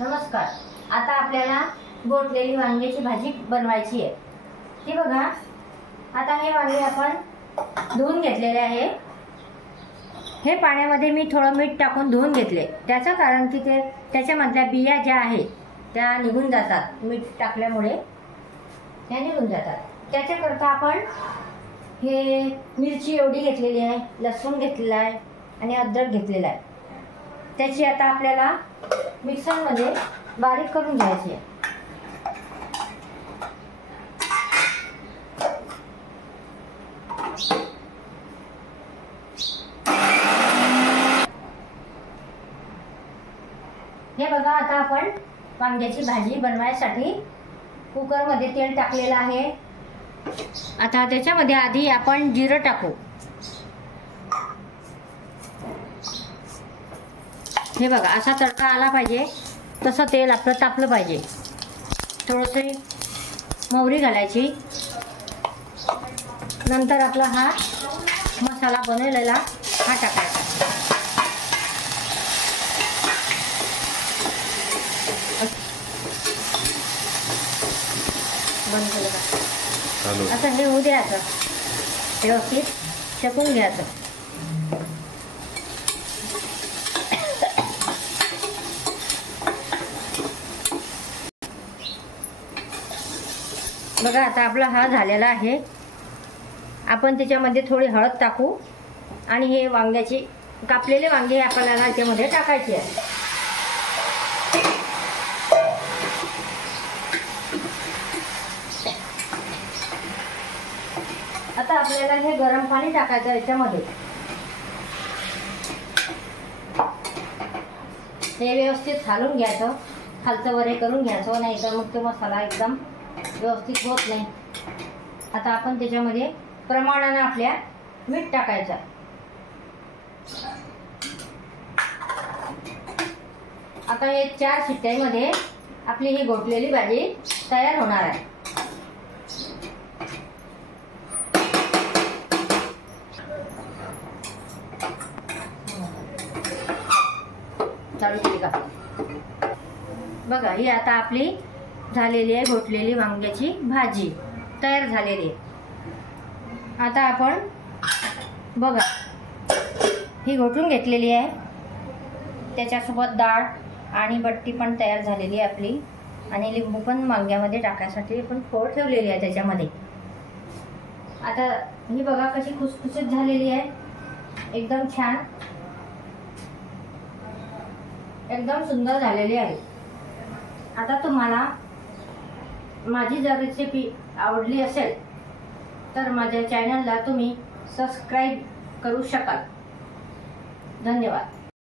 नमस्कार। आता आपल्याला गोटलेली वांग्याची भाजी बनवायची आहे। ती बघा, आता हे वांगे आपण धुवून घेतलेले आहे। हे पाण्यामध्ये मी थोडं मीठ टाकून धुवून घेतले। त्याचं कारण की ते त्याच्यामधल्या बिया ज्या आहेत त्या निघून जातात, मीठ टाकल्यामुळे त्या निघून जातात। त्याच्याकरता आपण हे मिरची एवढी घेतलेली आहे, लसूण घेतलेला आहे आणि अद्रक घेतलेला आहे। त्याची आता आपल्याला मिक्सरमध्ये बारीक करून घ्यायची आहे। हे बघा, आता आपण वांग्याची भाजी बनवायसाठी कुकरमध्ये तेल टाकलेलं आहे। आता त्याच्यामध्ये आधी आपण जिरं टाकू। हे बघा, असा तडका आला पाहिजे, तसं तेल आपलं तापलं पाहिजे। थोडीशी मोहरी घालायची, नंतर आपला हा मसाला बनवलेला हा टाकायचा। बंद केलं का? आता हे होऊ द्यायचं, व्यवस्थित शेकून घ्यायचं। बघा, आता आपला हा झालेला आहे। आपण त्याच्यामध्ये थोडी हळद टाकू आणि हे वांग्याची कापलेले वांगे आपल्याला याच्यामध्ये टाकायचे आहे। आता आपल्याला हे गरम पाणी टाकायचं याच्यामध्ये। हे व्यवस्थित घालून घ्यायचं, खालचं वरे करून घ्यायचं, नाही तर मग तो मसाला एकदम व्यवस्थित होत नाही। आता आपण त्याच्यामध्ये प्रमाणाने आपल्या मीठ टाकायचं। आता हे 4 शिट्ट्यांमध्ये आपली ही गोटलेली भाजी तयार होणार आहे। चालू केली का? बघा, ही आता आपली झालेली आहे गोटलेली वांग्याची भाजी तयार झालेली आहे। आता आपण बघा, ही घोटून घेतलेली आहे, त्याच्यासोबत डाळ आणि बट्टी पण तयार झालेली आहे आपली, आणि लिंबू पण वांग्यामध्ये टाकायसाठी आपण फोड ठेवलेली आहे त्याच्यामध्ये। आता ही बघा कशी खुसखुशीत झालेली आहे, एकदम छान, एकदम सुंदर झालेली आहे। आता तुम्हाला माझी जर रेसिपी आवडली असेल तर माझ्या चॅनलला तुम्ही सबस्क्राईब करू शकाल। धन्यवाद।